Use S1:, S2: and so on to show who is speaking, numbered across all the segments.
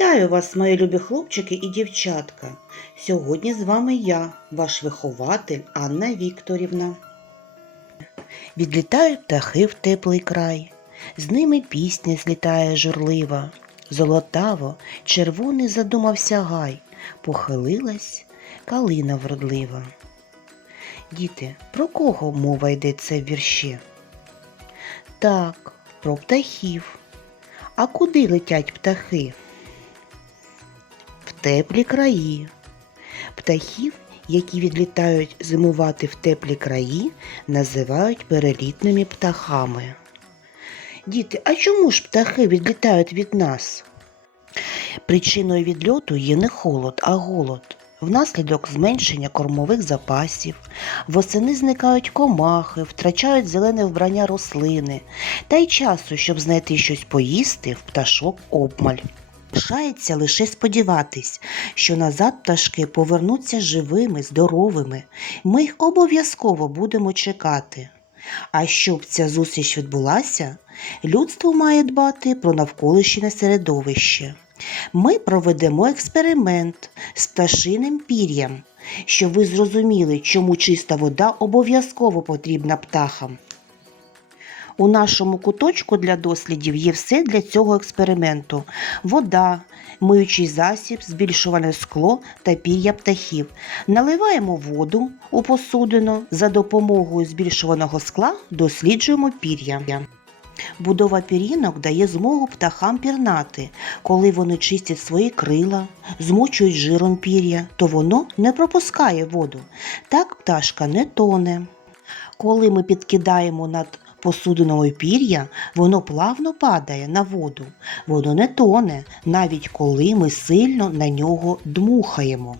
S1: Вітаю вас, мої любі хлопчики і дівчатка. Сьогодні з вами я, ваш вихователь Анна Вікторівна. Відлітають птахи в теплий край, з ними пісня злітає журлива. Золотаво, червоний задумався гай, похилилась калина вродлива. Діти, про кого мова йдеться в вірші? Так, про птахів. А куди летять птахи? Теплі краї. Птахів, які відлітають зимувати в теплі краї, називають перелітними птахами. Діти, а чому ж птахи відлітають від нас? Причиною відльоту є не холод, а голод. Внаслідок зменшення кормових запасів, восени зникають комахи, втрачають зелене вбрання рослини, та й часу, щоб знайти щось поїсти, в пташок обмаль. Лишається лише сподіватись, що назад пташки повернуться живими, здоровими. Ми їх обов'язково будемо чекати. А щоб ця зустріч відбулася, людство має дбати про навколишнє середовище. Ми проведемо експеримент з пташиним пір'ям, щоб ви зрозуміли, чому чиста вода обов'язково потрібна птахам. У нашому куточку для дослідів є все для цього експерименту: вода, миючий засіб, збільшуване скло та пір'я птахів. Наливаємо воду у посудину за допомогою збільшуваного скла досліджуємо пір'я. Будова пір'їнок дає змогу птахам пірнати. Коли вони чистять свої крила, змочують жиром пір'я, то воно не пропускає воду. Так пташка не тоне. Коли ми підкидаємо над посудиною пір'я, воно плавно падає на воду. Воно не тоне, навіть коли ми сильно на нього дмухаємо.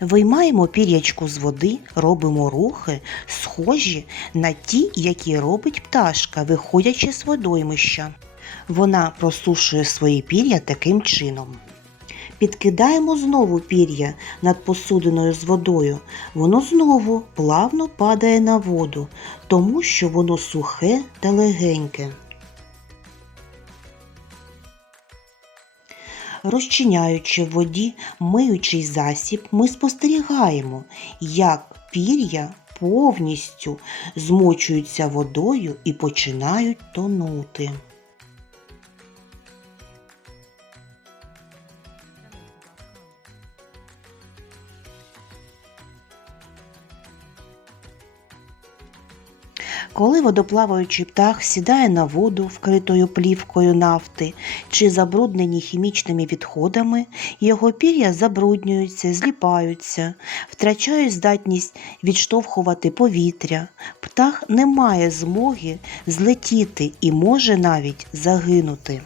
S1: Виймаємо пір'ячку з води, робимо рухи, схожі на ті, які робить пташка, виходячи з водоймища. Вона просушує свої пір'я таким чином. Підкидаємо знову пір'я над посудиною з водою. Воно знову плавно падає на воду, тому що воно сухе та легеньке. Розчиняючи в воді миючий засіб, ми спостерігаємо, як пір'я повністю змочуються водою і починають тонути. Коли водоплаваючий птах сідає на воду, вкритою плівкою нафти чи забруднені хімічними відходами, його пір'я забруднюються, зліпаються, втрачають здатність відштовхувати повітря. Птах не має змоги злетіти і може навіть загинути.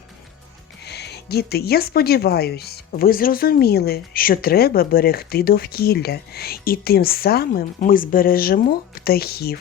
S1: Діти, я сподіваюсь, ви зрозуміли, що треба берегти довкілля, і тим самим ми збережемо птахів.